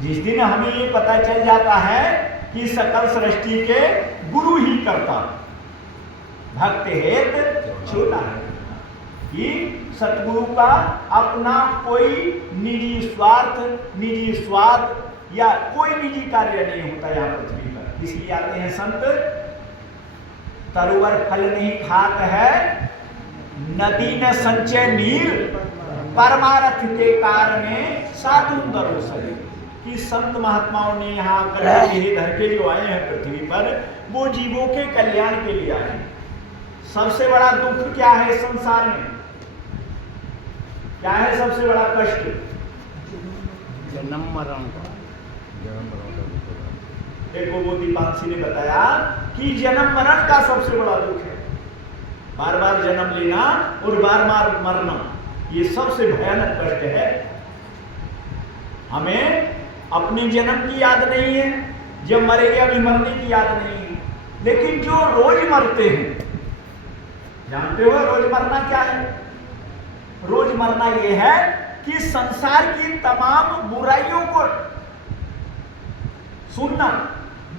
जिस दिन हमें ये पता चल जाता है कि सकल सृष्टि के गुरु ही करता, भक्त हेत छोटा है, कि सतगुरु का अपना कोई निजी स्वार्थ, निजी स्वाद या कोई निजी कार्य नहीं होता यहाँ पृथ्वी पर। इसलिए आते हैं संत, तरुवर फल नहीं खात है, नदी न संचय नीर, परमारथ के कारणे साधु दरो सही। कि संत महात्माओं ने यहाँ आकर के धर के जो आए हैं पृथ्वी पर, वो जीवों के कल्याण के लिए आए हैं। सबसे बड़ा दुख क्या है संसार में? क्या है सबसे बड़ा कष्ट? जन्म मरण का। देखो वो दीपांशी ने बताया कि जन्म मरण का सबसे बड़ा दुख है। बार बार जन्म लेना और बार बार मरना, ये सबसे भयानक कष्ट है। हमें अपने जन्म की याद नहीं है, जब मरेंगे अभी मरने की याद नहीं है। लेकिन जो रोज मरते हैं, जानते हो रोज मरना क्या है? रोज मरना यह है कि संसार की तमाम बुराइयों को सुनना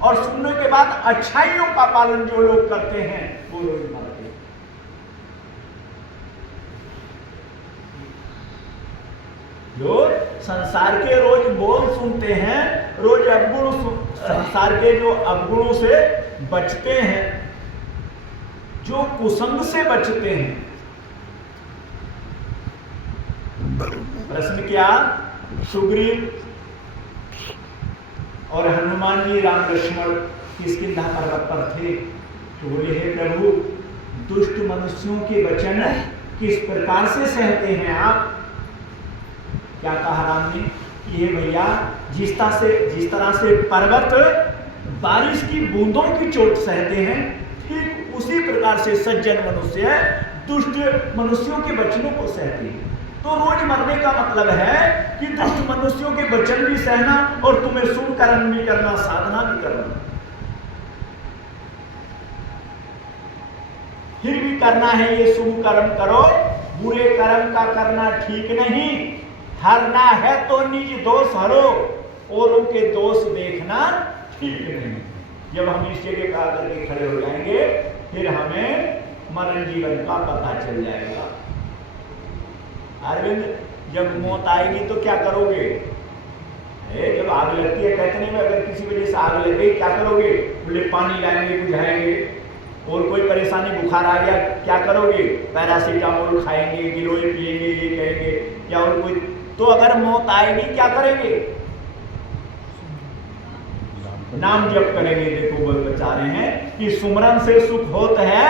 और सुनने के बाद अच्छाइयों का पालन जो लोग करते हैं वो रोज मरते हैं। जो संसार के रोज बोल सुनते हैं, रोज अवगुण, संसार के जो अवगुणों से बचते हैं, जो कुसंग से बचते हैं। प्रश्न क्या? सुग्रीव और हनुमान जी राम लक्ष्मण किसकिंधा पर्वत पर थे, तो बोले हे प्रभु, दुष्ट मनुष्यों के वचन किस प्रकार से सहते हैं आप? क्या कहा राम ने कि हे भैया, जिस तरह से पर्वत बारिश की बूंदों की चोट सहते हैं, ठीक उसी प्रकार से सज्जन मनुष्य दुष्ट मनुष्यों के वचनों को सहते हैं। तो रोज मरने का मतलब है कि दुष्ट मनुष्यों के वचन भी सहना और तुम्हें शुभ कर्म भी करना, साधना भी करना। फिर भी करना है ये शुभ कर्म करो, बुरे कर्म का करना ठीक नहीं। हरना है तो निज दोष हरो, औरों के दोष देखना ठीक नहीं। जब हम इस जगह पर आकर के खड़े हो जाएंगे, फिर हमें मरण जीवन का पता चल जाएगा। अरविंद, जब मौत आएगी तो क्या करोगे? जब आग लगती है, कहते नहीं, अगर किसी वजह से आग लग गई क्या करोगे? बोले पानी लाएंगे, बुझाएंगे। और कोई परेशानी, बुखार आ गया, क्या करोगे? पैरासीटामोल खाएंगे, गिलोय पिएंगे, ये कहेंगे क्या? और कोई तो अगर मौत आएगी क्या करेंगे? नाम जप करेंगे। देखो वो बता रहे हैं कि सुमरन से सुख होत है,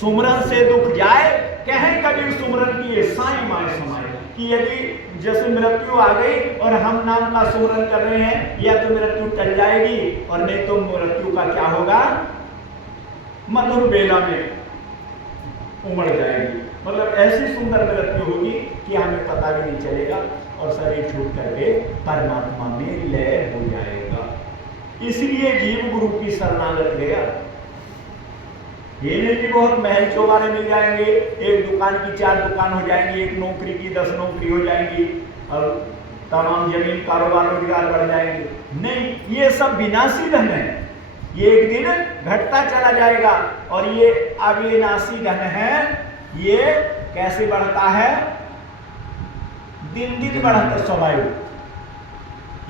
सुमरन से दुख जाए, कहें कबीर सुमरन किए साईं माय समाए। कि यदि जैसे मृत्यु आ गई और हम नाम का सुमरन कर रहे हैं, या तो मृत्यु टल जाएगी और नहीं तो मृत्यु का क्या होगा? मधुर बेला में उमड़ जाएगी। मतलब ऐसी सुंदर मृत्यु होगी कि हमें पता भी नहीं चलेगा और शरीर छूट करके परमात्मा में लय हो जाएगा। इसलिए जीव गुरु की शरणागत गया। ये नहीं कि बहुत महल चौबारे मिल जाएंगे, एक दुकान की 4 दुकान हो जाएंगी, एक नौकरी की 10 नौकरी हो जाएंगी और तमाम जमीन कारोबार रोजगार बढ़ जाएंगे। नहीं, ये सब विनाशी धन है, ये एक दिन घटता चला जाएगा। और ये अविनाशी धन है, ये कैसे बढ़ता है? दिन दिन बढ़ता स्वाभाविक,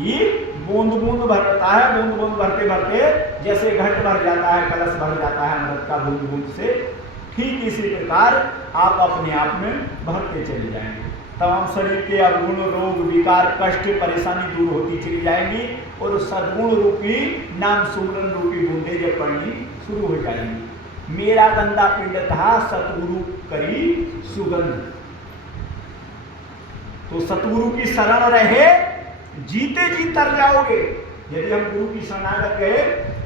ये बूंद बूंद भरता है। बूंद बूंद भरते भरते जैसे घट भर जाता है, कलश भर जाता है अमृत का बूंद बूंद से, ठीक इसी प्रकार आप अपने आप में भरते चले जाएंगे। तमाम शरीर के अवगुण, रोग, विकार, कष्ट, परेशानी दूर होती चली जाएंगी और सद्गुण रूपी नाम सुमरन रूपी बूंदे जब पड़नी शुरू हो जाएंगी। मेरा गंदा पिंड था सतगुरु करी सुगंध। तो सतगुरु की शरण रहे, जीते जी तर जाओगे। यदि हम गुरु की शरणागत गए,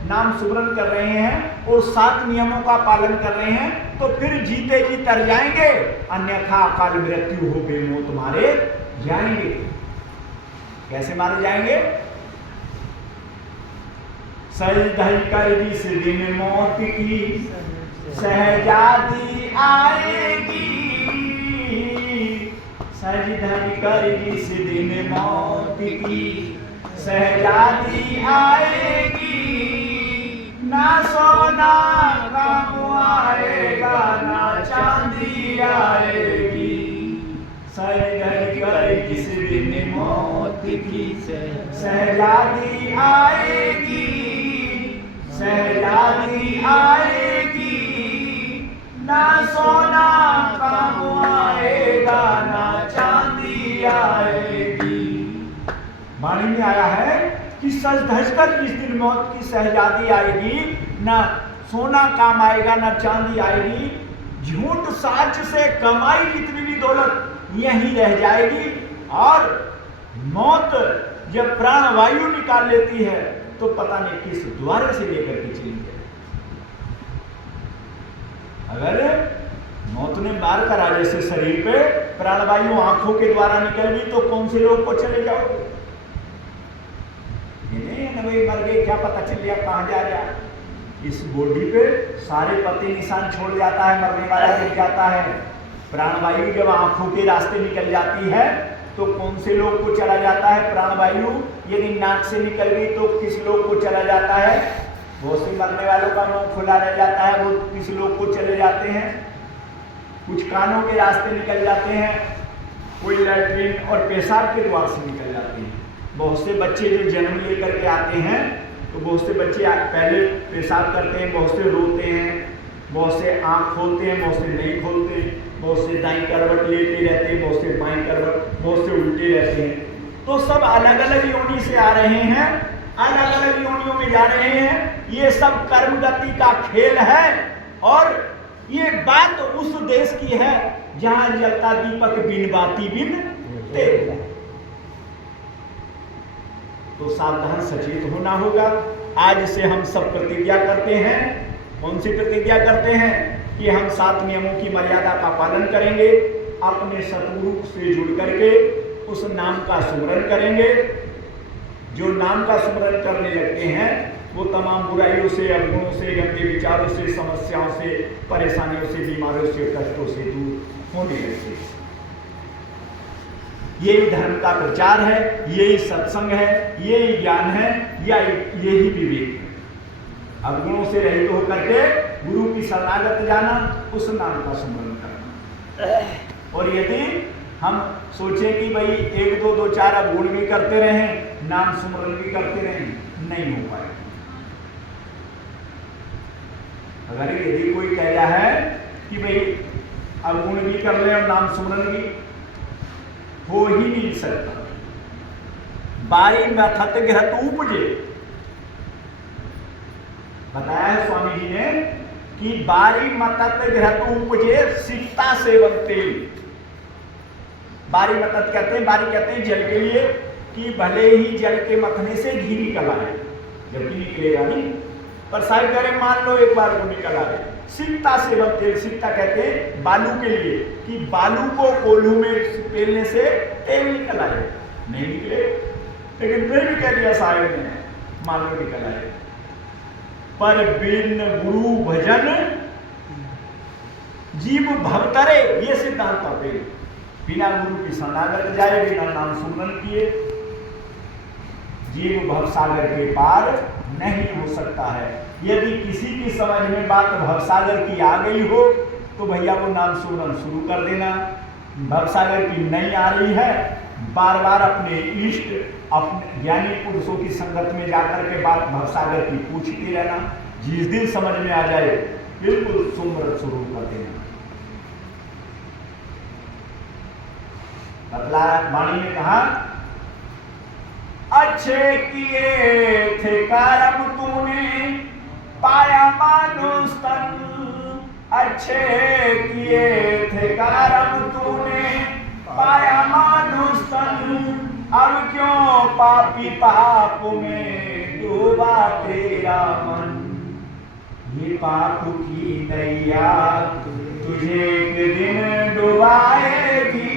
नाम सुमरन कर रहे हैं और 7 नियमों का पालन कर रहे हैं, तो फिर जीते जी तर जाएंगे। अन्यथा अकाल मृत्यु हो बेमौत मारे जाएंगे। कैसे मारे जाएंगे? सज धज कर जिस दिन मौत की सहजादी आएगी, सज धज कर जिस दिन मौत की सहजादी आएगी, ना सोना काम आएगा, ना चांदी आएगी। सहजादी कर जिस दिन मौत की सहजादी आएगी, सहजादी आएगी, ना सोना काम आएगा, ना चांदी आएगी। वाणी में आया है कि सज धज कर जिस दिन मौत की सहजादी आएगी, ना सोना काम आएगा, ना चांदी आएगी। झूठ साच से कमाई कितनी भी दौलत यहीं रह जाएगी, और मौत जब प्राण वायु निकाल लेती है तो पता नहीं किस द्वार से लेकर के चली जाए। अगर मौत ने मार करा जैसे शरीर पे प्राणवायु आंखों के द्वारा निकल गई तो कौन से लोग को चले जाओगे? नहीं मर गए, क्या पता चल गया कहां जा रहा। इस बॉडी पे सारे पते निशान छोड़ जाता है, मरने वाला गिर जाता है। प्राणवायु जब आंखों के रास्ते निकल जाती है तो कौन से लोग को चला जाता है? प्राणवायु यदि नाक से निकल गई तो किस लोग को चला जाता है? बहुत से मरने वालों का मुंह खुला रह जाता है, वो किस लोग को चले जाते हैं? कुछ कानों के रास्ते निकल जाते हैं, कोई लैट्रिन और पेशाब के द्वार से निकल जाते हैं। बहुत से बच्चे जो जन्म लेकर के आते हैं तो बहुत से बच्चे पहले पेशाब करते हैं, बहुत से रोते हैं, बहुत से आँख खोलते हैं, बहुत से नहीं खोलते, बहुत से दाईं करवट लेते रहते हैं, बहुत से बाईं करवट, बहुत से उल्टे रहते हैं। तो सब अलग अलग योनि से आ रहे हैं, अलग अलग योनियों में जा रहे हैं। ये सब कर्म गति का खेल है, और ये बात उस देश की है जहां जलता दीपक बिन बाती बिन तेल। तो सावधान सचेत होना होगा। आज से हम सब प्रतिज्ञा करते हैं। कौन सी प्रतिज्ञा करते हैं? कि हम 7 नियमों की मर्यादा का पालन करेंगे, अपने सतगुरु से जुड़ करके उस नाम का सुमरन करेंगे। जो नाम का सुमरन करने लगते हैं वो तमाम बुराइयों से, अवगुणों से, गंदे विचारों से, समस्याओं से, परेशानियों से, बीमारियों से, कष्टों से दूर होने लगते हैं। यही धर्म का प्रचार है, यही सत्संग है, यही ज्ञान है, या यही विवेक है। अवगुणों से रहित होकर के गुरु की शरणागत जाना, उस नाम का सुमरन करना। और यदि हम सोचें कि भाई 1 2 2 4 अवगुण भी करते रहें, नाम सुमरन भी करते रहें, नहीं हो पाएगा। अगर यदि कोई कह रहा है कि भाई अवगुण भी कर ले और नाम सुमरन भी, हो ही नहीं सकता। बारी मथत घृत उपजे, बताया है स्वामी जी ने कि बारी मतत घृत उपजे सिकता सेवन तेल। बारी मतत कहते हैं, बारी कहते हैं जल के लिए, कि भले ही जल के मथने से घी निकल आए, जबकि निकलेगा नहीं, पर साहब कह रहे मान लो एक बार वो निकल आए। सिकता सेवन तेल, सिकता कहते हैं बालू के लिए, कि बालू को कोल्हू में पेलने से तेल निकल आए, नहीं निकले, लेकिन फिर भी कह दिया साहब ने मान लो निकल आए। पर बिन गुरु भजन जीव भवतरे, ये सिद्धांत पाते। बिना गुरु की शरणागत जाए, बिना नाम सुमरन किए जीव भवसागर के पार नहीं हो सकता है। यदि किसी की समझ में बात भवसागर की आ गई हो तो भैया वो नाम सुमरन शुरू कर देना। भवसागर की नहीं आ रही है, बार बार अपने इष्ट, अपने ज्ञानी पुरुषों की संगत में जाकर के बात भवसागर की पूछते रहना। जिस दिन समझ में आ जाए बिल्कुल सुमरन शुरू कर देना। बतला वाणी ने कहा, अच्छे किए थे कर्म तूने पाया मानुष तन, अच्छे किए थे कर्म तूने पाया मानुष तन, अब क्यों पापी पाप में डूबा तेरा मन। ये पाप की नैया तुझे एक दिन डुबाएगी,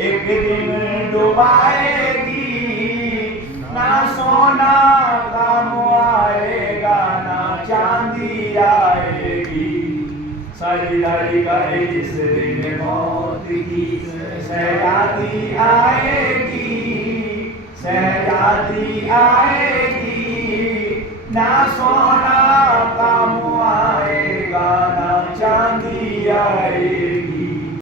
एक दिन डुबाएगी, ना सोना काम आएगा, ना चांदी आएगी। सजदारी करे जिस दिन मौत की सहजादी आएगी, सहजा शादी आएगी, ना सोना काम आएगा, ना चांदी आएगी।